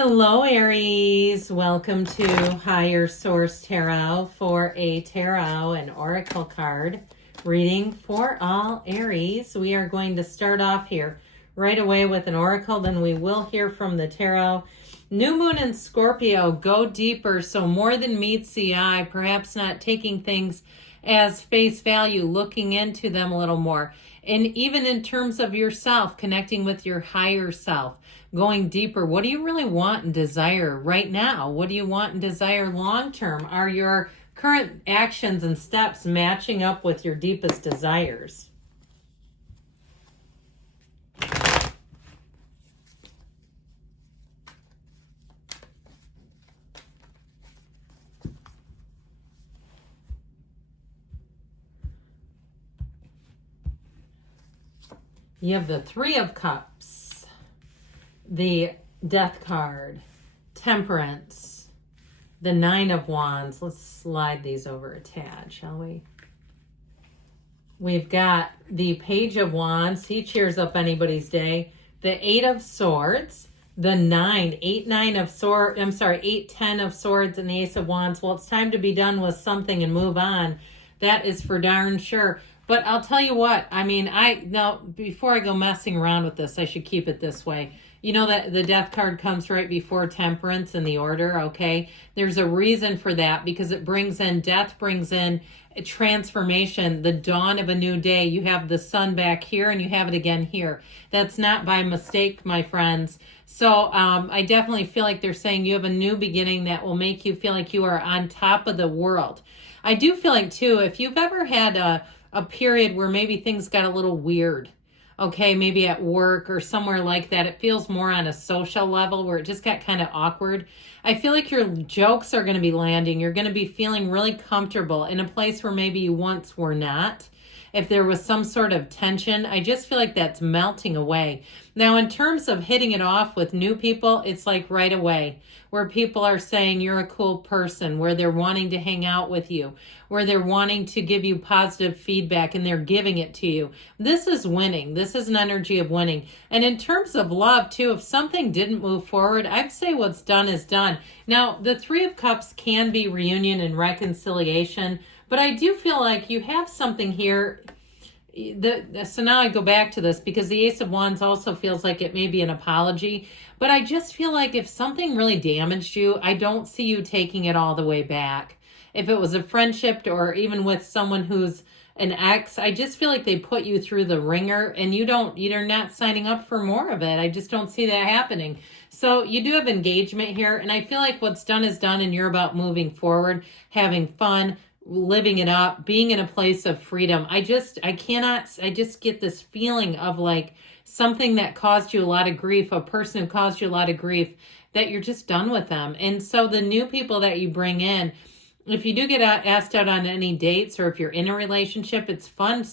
Hello, Aries. Welcome to Higher Source Tarot for a tarot and oracle card reading for all Aries. We are going to start off here right away with an oracle, then we will hear from the tarot. New moon in Scorpio, go deeper, so more than meets the eye, perhaps not taking things as face value, looking into them a little more. And even in terms of yourself, connecting with your higher self, going deeper. What do you really want and desire right now? What do you want and desire long term? Are your current actions and steps matching up with your deepest desires? You have the Three of Cups, the Death card, Temperance, the Nine of Wands. Let's slide these over a tad, shall we? We've got the Page of Wands. He cheers up anybody's day. The Eight of Swords, the 8-10 of Swords, and the Ace of Wands. Well, it's time to be done with something and move on. That is for darn sure. But I'll tell you what, before I go messing around with this, I should keep it this way. You know that the Death card comes right before Temperance in the order, okay? There's a reason for that because it brings in, death brings in a transformation, the dawn of a new day. You have the sun back here and you have it again here. That's not by mistake, my friends. So I definitely feel like they're saying you have a new beginning that will make you feel like you are on top of the world. I do feel like, too, if you've ever had a period where maybe things got a little weird, okay, maybe at work or somewhere like that, it feels more on a social level where it just got kind of awkward. I feel like your jokes are going to be landing. You're going to be feeling really comfortable in a place where maybe you once were not. If there was some sort of tension, I just feel like that's melting away. Now, in terms of hitting it off with new people, it's like right away, where people are saying you're a cool person, where they're wanting to hang out with you, where they're wanting to give you positive feedback and they're giving it to you. This is winning. This is an energy of winning. And in terms of love, too, if something didn't move forward, I'd say what's done is done. Now, the Three of Cups can be reunion and reconciliation, but I do feel like you have something here. So now I go back to this because the Ace of Wands also feels like it may be an apology. But I just feel like if something really damaged you, I don't see you taking it all the way back. If it was a friendship or even with someone who's an ex, I just feel like they put you through the ringer and you're not signing up for more of it. I just don't see that happening. So you do have engagement here. And I feel like what's done is done and you're about moving forward, having fun, living it up, being in a place of freedom. I just get this feeling of like something that caused you a lot of grief, a person who caused you a lot of grief, that you're just done with them. And so the new people that you bring in, if you do get asked out on any dates or if you're in a relationship, it's fun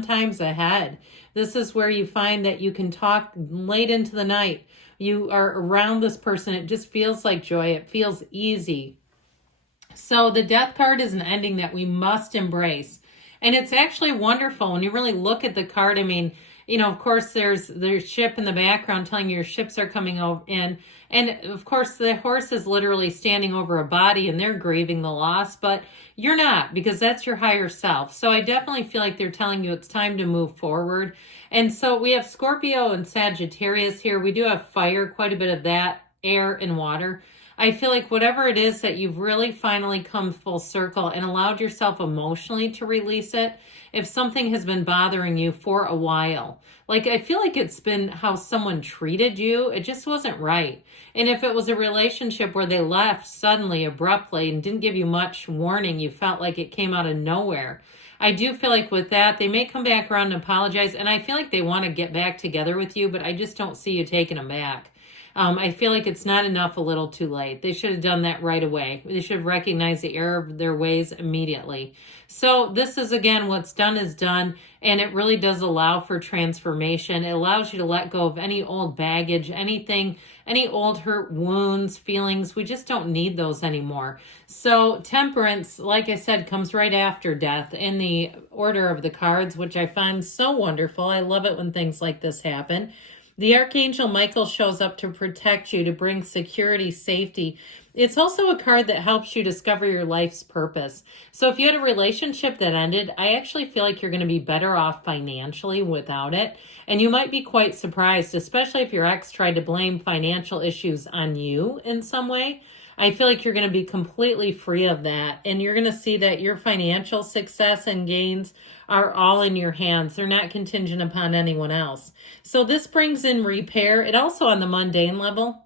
times ahead. This is where you find that you can talk late into the night. You are around this person. It just feels like joy. It feels easy. So the Death card is an ending that we must embrace. And it's actually wonderful when you really look at the card. I mean, of course, there's ship in the background telling you your ships are coming in. And of course, the horse is literally standing over a body and they're grieving the loss, but you're not, because that's your higher self. So I definitely feel like they're telling you it's time to move forward. And so we have Scorpio and Sagittarius here. We do have fire, quite a bit of that, air and water. I feel like whatever it is that you've really finally come full circle and allowed yourself emotionally to release it, if something has been bothering you for a while, like I feel like it's been how someone treated you, it just wasn't right. And if it was a relationship where they left suddenly, abruptly, and didn't give you much warning, you felt like it came out of nowhere. I do feel like with that, they may come back around and apologize, and I feel like they want to get back together with you, but I just don't see you taking them back. I feel like it's not enough a little too late. They should have done that right away. They should have recognized the error of their ways immediately. So this is, again, what's done is done, and it really does allow for transformation. It allows you to let go of any old baggage, anything, any old hurt wounds, feelings. We just don't need those anymore. So Temperance, like I said, comes right after Death in the order of the cards, which I find so wonderful. I love it when things like this happen. The Archangel Michael shows up to protect you, to bring security, safety. It's also a card that helps you discover your life's purpose. So if you had a relationship that ended, I actually feel like you're going to be better off financially without it. And you might be quite surprised, especially if your ex tried to blame financial issues on you in some way. I feel like you're going to be completely free of that. And you're going to see that your financial success and gains are all in your hands. They're not contingent upon anyone else. So this brings in repair. It also on the mundane level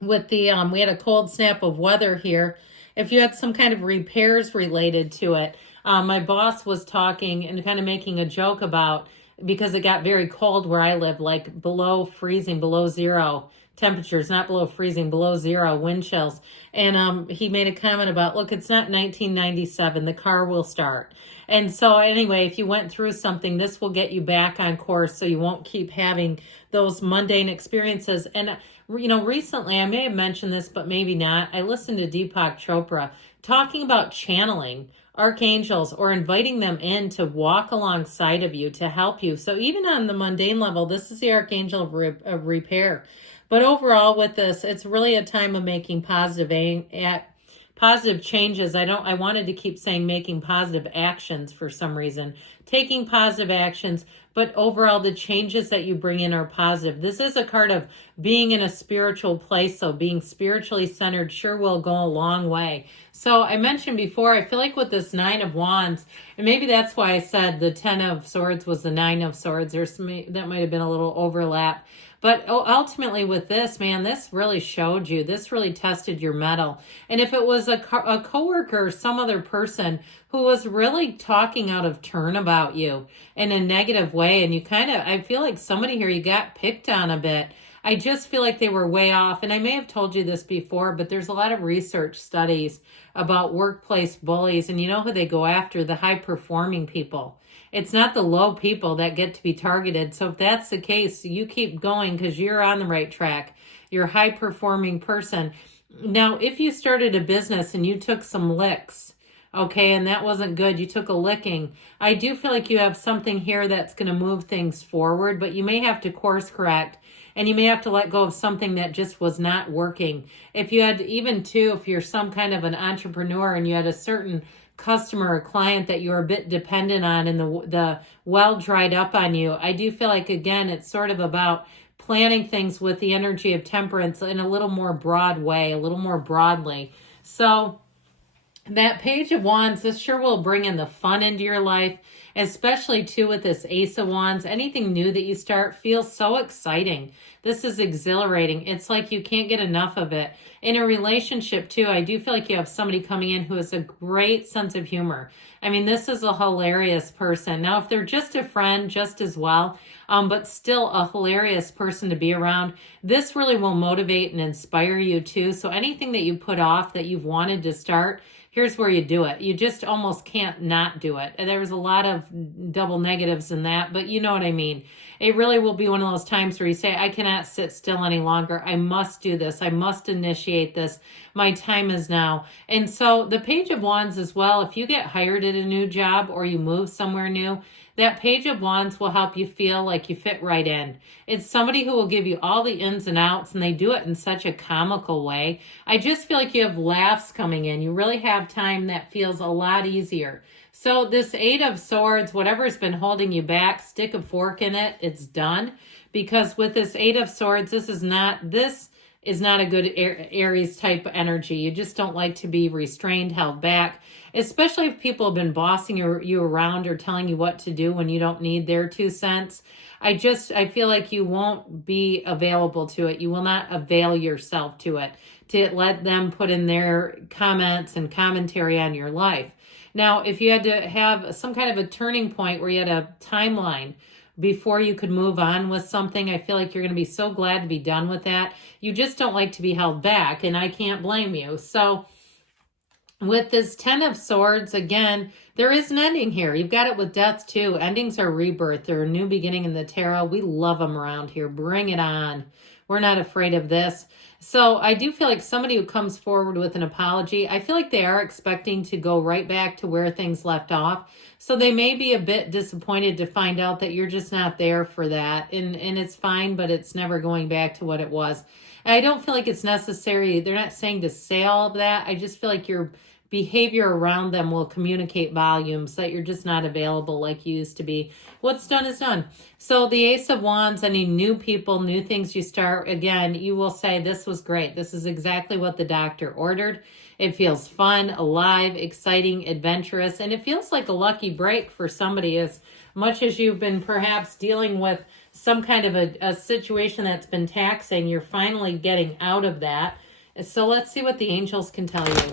with the, we had a cold snap of weather here. If you had some kind of repairs related to it, my boss was talking and kind of making a joke about, because it got very cold where I live, like below freezing, below zero temperatures, not below freezing, below zero wind chills. And he made a comment about, look, it's not 1997, the car will start. And so anyway, if you went through something, this will get you back on course so you won't keep having those mundane experiences. And, you know, recently, I may have mentioned this, but maybe not. I listened to Deepak Chopra talking about channeling archangels or inviting them in to walk alongside of you to help you. So even on the mundane level, this is the Archangel of repair. But overall with this, it's really a time of making positive changes. I wanted to keep saying making positive actions for some reason. Taking positive actions, but overall the changes that you bring in are positive. This is a card of being in a spiritual place, so being spiritually centered sure will go a long way. So I mentioned before, I feel like with this Nine of Wands, and maybe that's why I said the Ten of Swords was the Nine of Swords. That might have been a little overlap. But ultimately with this, man, this really showed you. This really tested your mettle. And if it was a coworker or some other person who was really talking out of turn about you in a negative way, and you kind of, I feel like somebody here, you got picked on a bit. I just feel like they were way off. And I may have told you this before, but there's a lot of research studies about workplace bullies. And you know who they go after? The high-performing people. It's not the low people that get to be targeted. So if that's the case, you keep going because you're on the right track. You're a high-performing person. Now, if you started a business and you took some licks, okay, and that wasn't good, you took a licking, I do feel like you have something here that's going to move things forward, but you may have to course correct. And you may have to let go of something that just was not working. If you had, even too, if you're some kind of an entrepreneur and you had a certain customer or client that you're a bit dependent on and the well dried up on you, I do feel like, again, it's sort of about planning things with the energy of temperance in a little more broad way, a little more broadly. So that Page of Wands, this sure will bring in the fun into your life, especially too with this Ace of Wands. Anything new that you start feels so exciting. This is exhilarating. It's like you can't get enough of it. In a relationship too, I do feel like you have somebody coming in who has a great sense of humor. I mean, this is a hilarious person. Now, if they're just a friend, just as well, but still a hilarious person to be around, this really will motivate and inspire you too. So anything that you put off that you've wanted to start, here's where you do it. You just almost can't not do it. And there was a lot of double negatives in that, but you know what I mean. It really will be one of those times where you say, I cannot sit still any longer. I must do this. I must initiate this. My time is now. And so the Page of Wands as well, if you get hired at a new job or you move somewhere new, that Page of Wands will help you feel like you fit right in. It's somebody who will give you all the ins and outs, and they do it in such a comical way. I just feel like you have laughs coming in. You really have time that feels a lot easier. So this Eight of Swords, whatever's been holding you back, stick a fork in it. It's done. Because with this Eight of Swords, this is not a good Aries type energy. You just don't like to be restrained, held back, especially if people have been bossing you around or telling you what to do when you don't need their 2 cents. I feel like you won't be available to it. You will not avail yourself to it, to let them put in their comments and commentary on your life. Now, if you had to have some kind of a turning point where you had a timeline before you could move on with something, I feel like you're going to be so glad to be done with that. You just don't like to be held back, and I can't blame you. So with this Ten of Swords, again, there is an ending here. You've got it with death too. Endings are rebirth. They're a new beginning in the tarot. We love them around here. Bring it on. We're not afraid of this. So I do feel like somebody who comes forward with an apology, I feel like they are expecting to go right back to where things left off. So they may be a bit disappointed to find out that you're just not there for that. And it's fine, but it's never going back to what it was. And I don't feel like it's necessary. They're not saying to say all of that. I just feel like your behavior around them will communicate volumes that you're just not available like you used to be. What's done is done. So the Ace of Wands, any new people, new things you start, again, you will say, this was great. This is exactly what the doctor ordered. It feels fun, alive, exciting, adventurous, and it feels like a lucky break for somebody. As much as you've been perhaps dealing with some kind of a situation that's been taxing, you're finally getting out of that. So let's see what the angels can tell you.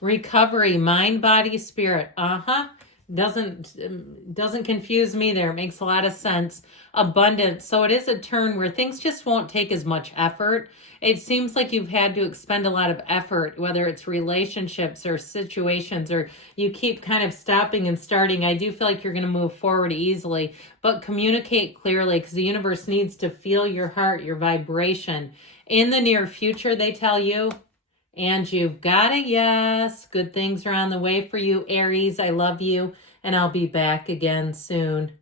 Recovery, mind, body, spirit. Doesn't confuse me there. It makes a lot of sense. Abundance. So it is a turn where things just won't take as much effort. It seems like you've had to expend a lot of effort, whether it's relationships or situations, or you keep kind of stopping and starting. I do feel like you're going to move forward easily, but communicate clearly, because the universe needs to feel your heart, your vibration. In the near future, they tell you, and you've got a yes. Good things are on the way for you, Aries. I love you, and I'll be back again soon.